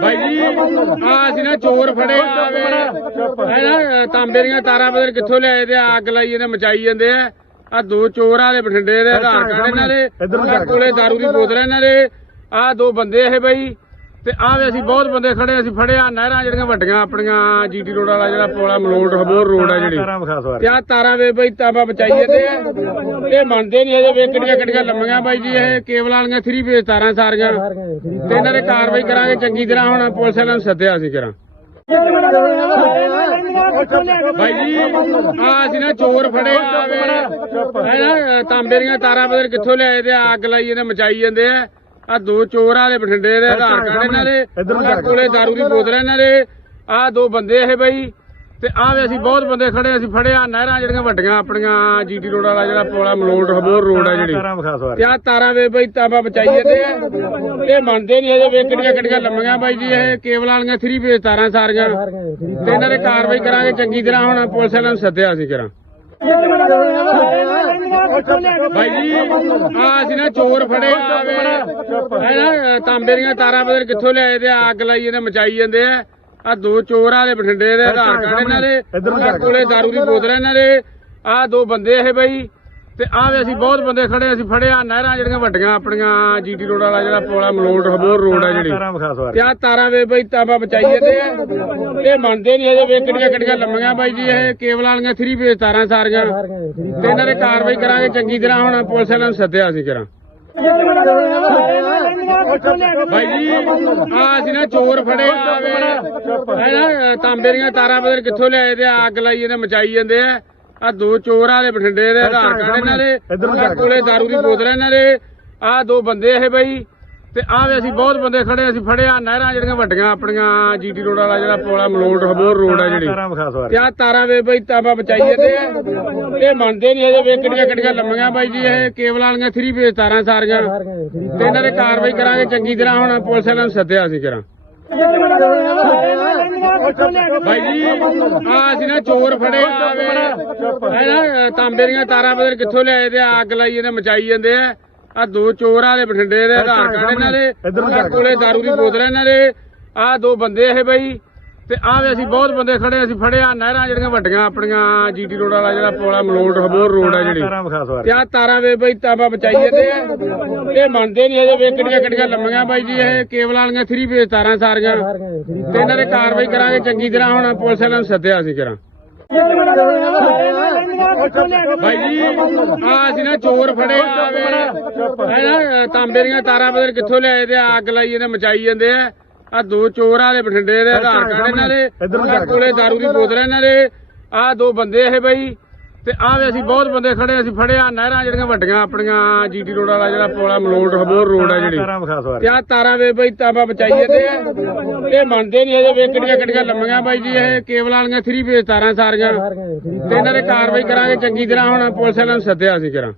ਭਾਈ ਜੀ ਆ ਅਸੀਂ ਨਾ ਚੋਰ ਫੜੇ ਆਵੇ। ਹੈ ਨਾ ਤਾਂਬੇ ਦੀਆਂ ਤਾਰਾਂ ਬਦਲ ਕਿੱਥੋਂ ਲਿਆਏ ਤੇ ਅੱਗ ਲਾਈ ਇਹਨੇ ਮਚਾਈ ਜਾਂਦੇ ਆ। ਆ ਦੋ ਚੋਰ ਆ ਦੇ ਬਠਿੰਡੇ ਦੇ ਆਧਾਰ ਕਾਰਡ ਇਹਨਾਂ ਦੇ ਕੋਲੇ ਦਾਰੂ ਦੀ ਬੋਤਲ ਇਹਨਾਂ ਦੇ। ਆ ਦੋ ਬੰਦੇ ਇਹ ਬਈ। ਤੇ ਆਵੇ ਅਸੀਂ ਬਹੁਤ ਬੰਦੇ ਖੜੇ ਅਸੀਂ ਫੜਿਆ ਨਹਿਰਾਂ ਜਿਹੜੀਆਂ ਵੱਡੀਆਂ ਆਪਣੀਆਂ ਜੀਟੀ ਰੋਡ ਵਾਲਾ ਜਿਹੜਾ ਪੋਲਾ ਮਲੋਟ ਹਬੋਰ ਰੋਡ ਆ ਜਿਹੜੀ। ਤੇ ਆਹ ਤਾਰਾਂ ਵੇ ਬਈ ਤਾਂਬਾ ਬਚਾਈ ਜਾਂਦੇ ਆ। ਇਹ ਮੰਨਦੇ ਨਹੀਂ ਅਜੇ ਵੇ ਕਿੱਡੀਆਂ ਕਿੱਡੀਆਂ ਲੰਮੀਆਂ ਬਾਈ ਜੀ ਇਹ ਕੇਬਲ ਵਾਲੀਆਂ 3 ਫੇਜ਼ ਤਾਰਾਂ ਸਾਰੀਆਂ। ਤੇ ਇਹਨਾਂ ਦੇ ਕਾਰਵਾਈ ਕਰਾਂਗੇ ਚੰਗੀ ਤਰ੍ਹਾਂ ਹੁਣ ਪੁਲਿਸ ਵਾਲਿਆਂ ਨੂੰ ਸੱਦਿਆ ਸੀ ਕਰਾਂ। ਭਾਈ ਜੀ ਆ ਅਸੀਂ ਨਾ ਚੋਰ ਫੜੇ ਆਵੇ ਹੈ ਨਾ ਤਾਂਬੇ ਦੀਆਂ ਤਾਰਾਂ ਬਦਲ ਕਿੱਥੋਂ ਲਿਆਏ ਤੇ ਅੱਗ ਲਾਈ ਇਹਨੇ ਮਚਾਈ ਜਾਂਦੇ ਆ। ਆ ਦੋ ਚੋਰ ਆ ਦੇ ਬਠਿੰਡੇ ਦੇ ਆਧਾਰ ਕਾਰਡ ਇਹਨਾਂ ਦੇ ਆਹ ਕੋਲੇ ਦਾਰੂ ਦੀ ਬੋਤਲ ਇਹਨਾਂ ਦੇ ਆ ਦੋ ਬੰਦੇ ਇਹ ਬਈ ਤੇ ਆਵੇ ਅਸੀਂ ਬਹੁਤ ਬੰਦੇ ਖੜੇ ਅਸੀਂ ਫੜਿਆ ਨਹਿਰਾਂ ਜਿਹੜੀਆਂ ਵੱਡੀਆਂ ਆਪਣੀਆਂ ਜੀਟੀ ਰੋਡ ਵਾਲਾ ਜਿਹੜਾ ਪੋਲਾ ਮਲੋਟ ਹਬੋਰ ਰੋਡ ਆ ਜਿਹੜੀ। ਤੇ ਆਹ ਤਾਰਾਂ ਵੇ ਬਈ ਤਾਂਬਾ ਬਚਾਈ ਜਾਂਦੇ ਆ। ਇਹ ਮੰਨਦੇ ਨਹੀਂ ਅਜੇ ਵੇ ਕਿੱਡੀਆਂ ਕਿੱਡੀਆਂ ਲੰਮੀਆਂ ਬਾਈ ਜੀ ਇਹ ਕੇਬਲ ਵਾਲੀਆਂ 3 ਫੇਜ਼ ਤਾਰਾਂ ਸਾਰੀਆਂ। ਤੇ ਇਹਨਾਂ ਦੇ ਕਾਰਵਾਈ ਕਰਾਂਗੇ ਚੰਗੀ ਤਰ੍ਹਾਂ ਹੁਣ ਪੁਲਿਸ ਵਾਲਿਆਂ ਨੂੰ ਸੱਦਿਆ ਸੀ ਕਰਾਂ। ਭਾਈ ਜੀ ਆ ਅਸੀਂ ਨਾ ਚੋਰ ਫੜੇ ਆਵੇ ਹੈ ਨਾ ਤਾਂਬੇ ਦੀਆਂ ਤਾਰਾਂ ਬਦਲ ਕਿੱਥੋਂ ਲਿਆਏ ਤੇ ਅੱਗ ਲਾਈ ਇਹਨੇ ਮਚਾਈ ਜਾਂਦੇ ਆ। ਆ ਦੋ ਚੋਰ ਦੇ ਬਠਿੰਡੇ ਦੇ ਆਧਾਰ ਕਾਰਡ ਇਹਨਾਂ ਦੇ ਕੋਲੇ ਦਾਰੂ ਦੀ ਬੋਤਲ ਇਹਨਾਂ ਦੇ। ਆ ਦੋ ਬੰਦੇ ਇਹ ਬਈ। ਤੇ ਆਵੇ ਅਸੀਂ ਬਹੁਤ ਬੰਦੇ ਖੜੇ ਅਸੀਂ ਫੜਿਆ ਨਹਿਰਾਂ ਜਿਹੜੀਆਂ ਵੱਡੀਆਂ ਆਪਣੀਆਂ ਜੀਟੀ ਰੋਡ ਵਾਲਾ ਜਿਹੜਾ ਪੋਲਾ ਮਲੋਟ ਹਬੋਰ ਰੋਡ ਆ ਜਿਹੜੀ। ਤੇ ਆਹ ਤਾਰਾਂ ਵੇ ਬਈ ਤਾਂਬਾ ਬਚਾਈ ਜਾਂਦੇ ਆ ਇਹ। ਮੰਨਦੇ ਨਹੀਂ ਅਜੇ ਵੇ ਕਿੱਡੀਆਂ ਕਿੱਡੀਆਂ ਲੰਮੀਆਂ ਬਾਈ ਜੀ ਇਹ ਕੇਬਲ ਵਾਲੀਆਂ 3 ਫੇਜ਼ ਤਾਰਾਂ ਸਾਰੀਆਂ। ਤੇ ਇਹਨਾਂ ਦੇ ਕਾਰਵਾਈ ਕਰਾਂਗੇ ਚੰਗੀ ਤਰ੍ਹਾਂ ਹੁਣ ਪੁਲਿਸ ਵਾਲਿਆਂ ਨੂੰ ਸੱਦਿਆ ਸੀ ਕਰਾਂ। ਭਾਈ ਜੀ ਆ ਅਸੀਂ ਨਾ ਚੋਰ ਫੜੇ ਆਵੇ ਹੈ ਨਾ ਤਾਂਬੇ ਦੀਆਂ ਤਾਰਾਂ ਬਦਲ ਕਿੱਥੋਂ ਲਿਆਏ ਤੇ ਅੱਗ ਲਾਈ ਇਹਨੇ ਮਚਾਈ ਜਾਂਦੇ ਆ। ਆ ਦੋ ਚੋਰ ਆ ਦੇ ਬਠਿੰਡੇ ਦੇ ਆਧਾਰ ਕਾਰਡ ਇਹਨਾਂ ਦੇ ਕੋਲੇ ਦਾਰੂ ਦੀ ਬੋਤਲ ਇਹਨਾਂ ਦੇ ਆ ਦੋ ਬੰਦੇ ਇਹ ਬਈ ਤੇ ਆਵੇ ਅਸੀਂ ਬਹੁਤ ਬੰਦੇ ਖੜੇ ਅਸੀਂ ਫੜਿਆ ਨਹਿਰਾਂ ਜਿਹੜੀਆਂ ਵੱਡੀਆਂ ਆਪਣੀਆਂ ਜੀਟੀ ਰੋਡ ਵਾਲਾ ਜਿਹੜਾ ਪੋਲਾ ਮਲੋਟ ਹਬੋਰ ਰੋਡ ਆ ਜਿਹੜੀ। ਤੇ ਤਾਰਾਂ ਵੇ ਬਈ ਤਾਂਬਾ ਬਚਾਈ ਜਾਂਦੇ ਆ ਇਹ। ਮੰਨਦੇ ਨਹੀਂ ਅਜੇ ਵੇ ਕਿੱਡੀਆਂ ਕਿੱਡੀਆਂ ਲੰਮੀਆਂ ਬਾਈ ਜੀ ਇਹ ਕੇਬਲ ਵਾਲੀਆਂ 3 ਫੇਜ਼ ਤਾਰਾਂ ਸਾਰੀਆਂ। ਤੇ ਇਹਨਾਂ ਦੇ ਕਾਰਵਾਈ ਕਰਾਂਗੇ ਚੰਗੀ ਤਰ੍ਹਾਂ ਹੁਣ ਪੁਲਿਸ ਵਾਲਿਆਂ ਨੂੰ ਸੱਦਿਆ ਸੀ ਕਰਾਂ ਭਾਈ ਜੀ ਆ ਅਸੀਂ ਨਾ ਚੋਰ ਫੜੇ ਆਵੇ ਨਾ ਤਾਂਬੇ ਦੀਆਂ ਤਾਰਾਂ ਬਦਲ ਕਿੱਥੋਂ ਲਿਆਏ ਤੇ ਅੱਗ ਲਾਈ ਇਹਨੇ ਮਚਾਈ ਜਾਂਦੇ ਆ। ਆ ਦੋ ਚੋਰ ਆ ਦੇ ਬਠਿੰਡੇ ਦੇ ਆਧਾਰ ਕਾਰਡ ਇਹਨਾਂ ਦੇ ਆਹ ਕੋਲੇ ਦਾਰੂ ਦੀ ਬੋਤਲ ਇਹਨਾਂ ਦੇ। ਆ ਦੋ ਬੰਦੇ ਇਹ ਬਈ। ਤੇ ਆਵੇ ਅਸੀਂ ਬਹੁਤ ਬੰਦੇ ਖੜੇ ਅਸੀਂ ਫੜਿਆ ਨਹਿਰਾਂ ਜਿਹੜੀਆਂ ਵੱਡੀਆਂ ਆਪਣੀਆਂ ਜੀਟੀ ਰੋਡ ਵਾਲਾ ਜਿਹੜਾ ਪੋਲਾ ਮਲੋਟ ਹਬੋਰ ਰੋਡ ਆ ਜਿਹੜੀ। ਤੇ ਆਹ ਤਾਰਾਂ ਵੇ ਬਈ ਤਾਂਬਾ ਬਚਾਈ ਜਾਂਦੇ ਆ। ਇਹ ਮੰਨਦੇ ਨਹੀਂ ਅਜੇ ਵੇ ਕਿੱਡੀਆਂ ਲੰਮੀਆਂ ਬਾਈ ਜੀ ਇਹ ਕੇਬਲ ਵਾਲੀਆਂ 3 ਫੇਜ਼ ਤਾਰਾਂ ਸਾਰੀਆਂ। ਤੇ ਇਹਨਾਂ ਦੇ ਕਾਰਵਾਈ ਕਰਾਂਗੇ ਚੰਗੀ ਤਰ੍ਹਾਂ ਹੁਣ ਪੁਲਿਸ ਵਾਲਿਆਂ ਨੂੰ ਸੱਦਿਆ ਸੀ ਕਰਾਂ। ਭਾਈ ਜੀ ਆ ਅਸੀਂ ਨਾ ਚੋਰ ਫੜੇ ਆਵੇ ਹੈ ਨਾ ਤਾਂਬੇ ਦੀਆਂ ਤਾਰਾਂ ਬਦਲ ਕਿੱਥੋਂ ਲਿਆਏ ਤੇ ਅੱਗ ਲਾਈ ਇਹਨੇ ਮਚਾਈ ਜਾਂਦੇ ਆ। ਆ ਦੋ ਚੋਰ ਆ ਦੇ ਬਠਿੰਡੇ ਦੇ ਆਧਾਰ ਕਾਰਡ ਇਹਨਾਂ ਦੇ ਆਹ ਕੋਲੇ ਦਾਰੂ ਦੀ ਬੋਤਲ ਇਹਨਾਂ ਦੇ। ਆ ਦੋ ਬੰਦੇ ਇਹ ਬਈ ਤੇ ਆਵੇ ਅਸੀਂ ਬਹੁਤ ਬੰਦੇ ਖੜੇ ਅਸੀਂ ਫੜਿਆ ਨਹਿਰਾਂ ਜਿਹੜੀਆਂ ਵੱਡੀਆਂ ਆਪਣੀਆਂ ਜੀਟੀ ਰੋਡ ਵਾਲਾ ਜਿਹੜਾ ਪੋਲਾ ਮਲੋਟ ਹਬੋਰ ਰੋਡ ਆ ਜਿਹੜੀ। ਤੇ ਆਹ ਤਾਰਾਂ ਵੇ ਬਈ ਤਾਂਬਾ ਬਚਾਈ ਜਾਂਦੇ ਆ। ਇਹ ਮੰਨਦੇ ਨਹੀਂ ਅਜੇ ਵੇ ਕਿੱਡੀਆਂ ਕਿੱਡੀਆਂ ਲੰਮੀਆਂ ਬਾਈ ਜੀ ਇਹ ਕੇਬਲ ਵਾਲੀਆਂ 3 ਫੇਜ਼ ਤਾਰਾਂ ਸਾਰੀਆਂ। ਤੇ ਇਹਨਾਂ ਦੇ ਕਾਰਵਾਈ ਕਰਾਂਗੇ ਚੰਗੀ ਤਰ੍ਹਾਂ ਹੁਣ ਪੁਲਿਸ ਵਾਲਿਆਂ ਨੂੰ ਸੱਦਿਆ ਸੀ ਕਰਾਂ।